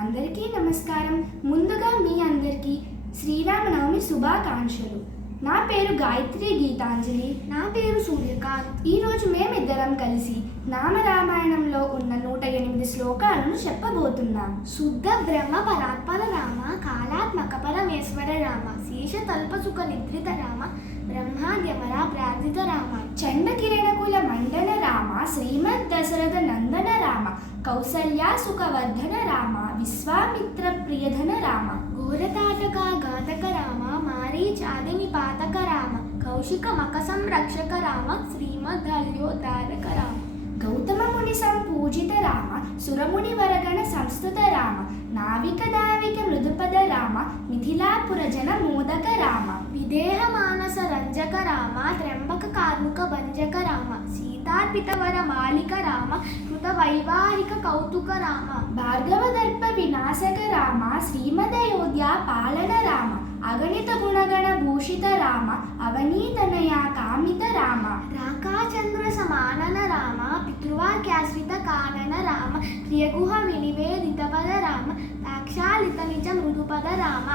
అందరికీ నమస్కారం. ముందుగా మీ అందరికీ శ్రీరామనవమి శుభాకాంక్షలు. నా పేరు గాయత్రి గీతాంజలి. నా పేరు సూర్యకాంత్. ఈరోజు మేమిద్దరం కలిసి నామరామాయణంలో ఉన్న 108 శ్లోకాలను చెప్పబోతున్నాం. శుద్ధ బ్రహ్మ పరాత్పర రామ, కాళాత్మక పరమేశ్వర రామ, శేష తల్పసుఖ నిద్రిత రామ, బ్రహ్మాద్యమర ప్రార్థిత రామ, చండ కిరణకుల మండన రామ, శ్రీమద్ దశరథ నందన రామ, కౌసల్యా సుఖవర్ధన రామ, విశ్వామిత్ర ప్రియధన రామ, ఘోరతాటక ఘాతక రామ, మారీచాదిని పాతక రామ, కౌశిక మక సంరక్షక రామ, శ్రీమద్ధల్యోద్ధారక రామ, గౌతమ ముని సంపూజిత రామ, సురముని వరగణ సంస్థుత రామ, నావిక దావిక మృదుపద రామ, మిథిలాపుర జన మోదక రామ, విదేహ మానస రంజక రామ, త్ర్యంబక కార్ముక భంజక రామ, సీతార్పిత వర మాలిక రామ, కృత వైవాహిక కౌతుక రామ, భార్గవ దర్ప వినాశక రామ, శ్రీమదయోధ్య పాలన రామ, అగణిత గుణగణ భూషిత రామ, అవనీతనయ కామిత రామ, రాకాచంద్ర సమానన రామ, పితృవాక్యాశ్రిత కానన రామ, ప్రియగుహ వినివేదిత పద రామ, దాక్షాళిత నిజ మృదుపద రామ,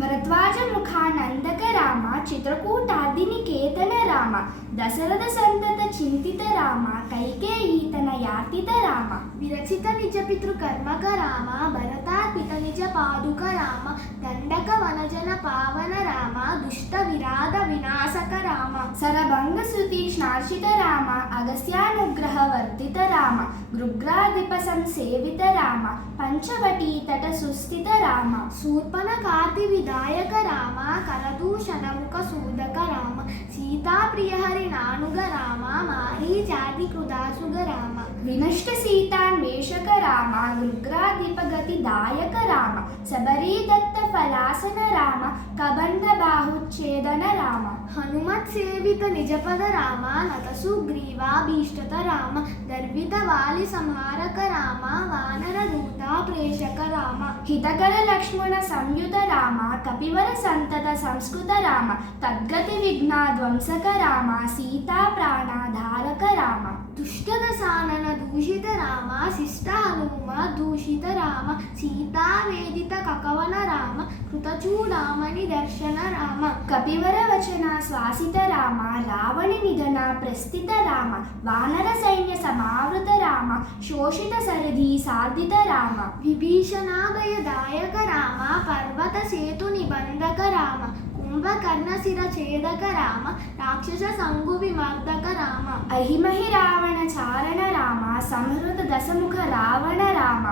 భరద్వాజ ముఖానందక రామ, చిత్రకూటాదినికేతన రామ, దశరథ సంతత చింతిత రామ, కైకేయీతన యాతిత రామ, విరచిత నిజ పితృకర్మక రామ, భరతార్పిత నిజ పాదుక రామ, దండక వనజన పావన రామ, దుష్ట విరాధ వినాశక రామ, సరభంగ సుతీష్ణార్చిత రామ, అగస్యానుగ్రహ వర్ధిత రామ, గృగ్రాధిప సంసేవిత రామ, పంచవటీ తట సుస్థిత రామ, శూర్పణ కార్తి విదాయక రామ, కరదూషణ ముఖ సూదక రామ, సీతాప్రియ హరి నానుగ రామ, మారీచాది కృదాసుగ రామ, వినష్ట సీతాన్వేషక రామ, గృగ్రాధిపగతి దాయక రామ, శబరీ దత్త ఫలాసన రామ, కబంధ బాహుచ్ఛేదన రామ, హనుమత్ సేవిత నిజపద రామ, నత సుగ్రీవాభీష్టత రామ, దర్విత వాలి సంహారక రామ, వానర దూత ప్రేషక రామ, హితకర లక్ష్మణ సంయుత రామ, కపివర సంతత సంస్కృత రామ, తద్గతి విఘ్నాధ్వంసక రామ, సీతా ప్రాణాధారక రామ, దుష్టదశానన దూషిత రామ, శిష్ట హనుమ దూషిత రామ, సీతా వేదిత కకవన రామ, కృతచూడామణి దర్శన రామ, కపివర వచన శ్వాసిత రామ, రావణి నిధన ప్రస్థిత రామ, వానర సైన్య సమావృత రామ, శోషిత సరిధి సాధిత రామ, విభీషణాభయ దాయక రామ, పర్వత సేతు నిబంధక రామ, కుంభకర్ణశిర ఛేదక రామ, రాక్షస సంగు విమర్దక రామ, అహిమహి రావణ చారణ రామ, సంహృత దశముఖ రావణ రామ,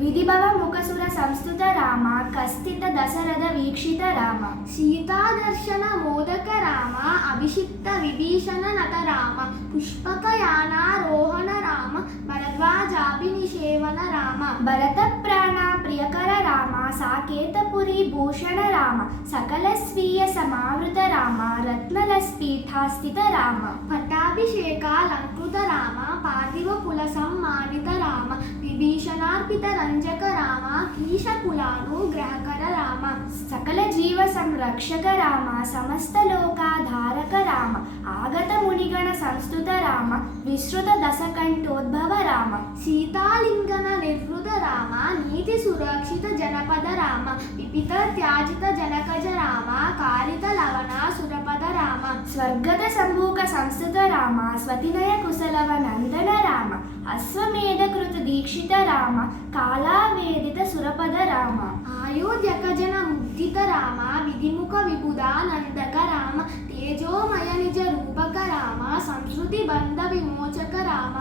విధిభవ ముఖసుర సంస్థుత రామ, కస్థిత దశరథ వీక్షిత రామ, సీతాదర్శన మోదక రామ, అభిషిక్త విభీషణ నత రామ, పుష్పకయానారోహణ రామ, భరద్వాజాభినిషేవన రామ, భరత ప్రాణ ప్రియకర రామ, సాకేతపురి భూషణ రామ, సకల స్వీయ సమావృత రామ, రత్నలస్ఫీఠాస్థిత రామ, పట్టాభిషేకాలంకృత రామ, పార్థివ పుల సమ్మానిత రామ, విభీషణార్పిత రంజక రామ, కీశకులానుగ్రహకర రామ, సకల జీవ సంరక్షక రామ, సమస్త లోకాధారక రామ, ఆగత మునిగణ సంస్థుత రామ, విశ్రుత దశకంఠోద్భవ రామ, సీతాలింగన నిర్వృత రామ, నీతి సురక్షిత జనపద రామ, విపిత త్యాజిత జనకజ రామ, కారిత లవణ సురపద రామ, స్వర్గద సంభూక సంస్థుత రామ, స్వతినయ కుశలవ నందన రామ, అశ్వమేధ కృత దీక్షిత రామ, కాళావేదిత సురపద రామ, ఆయోధ్యక జన ముద్దిత రామ, విధిముఖ విబుధానందక రామ, తేజోమయ నిజ రూపక రామ, సంస్కృతి బంధ విమోచక రామ,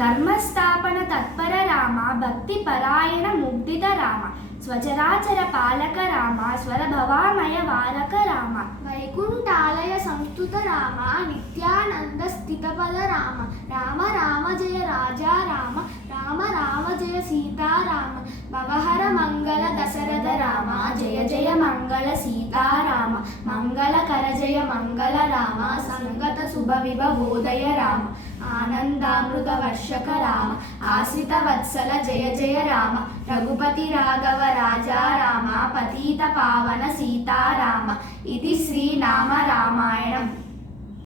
ధర్మస్థాపన తత్పర రామ, భక్తి పరాయణ ముగ్ధిత రామ, స్వచరాచర పాలక రామ, స్వరభవామయ వారక రామ, వైకుంఠాలయ సంస్థుత రామ, నిత్యానంద స్థితపద రామ, రామ రామ జయ రాజా రామ, రామ రామ జయ సీతారామ, భవహర మంగళ దశరథ రామ, జయ జయ మంగళ సీతారామ, మంగళకర జయ మంగళ రామ, సంగత శుభ విభవోదయ రామ, ఆనందామృత వర్షక రామ, ఆశ్రిత వత్సల జయ జయ రామ, రఘుపతి రాఘవ రాజా రామ, పతిత పావన సీతారామ. ఇది శ్రీనామ రామాయణం.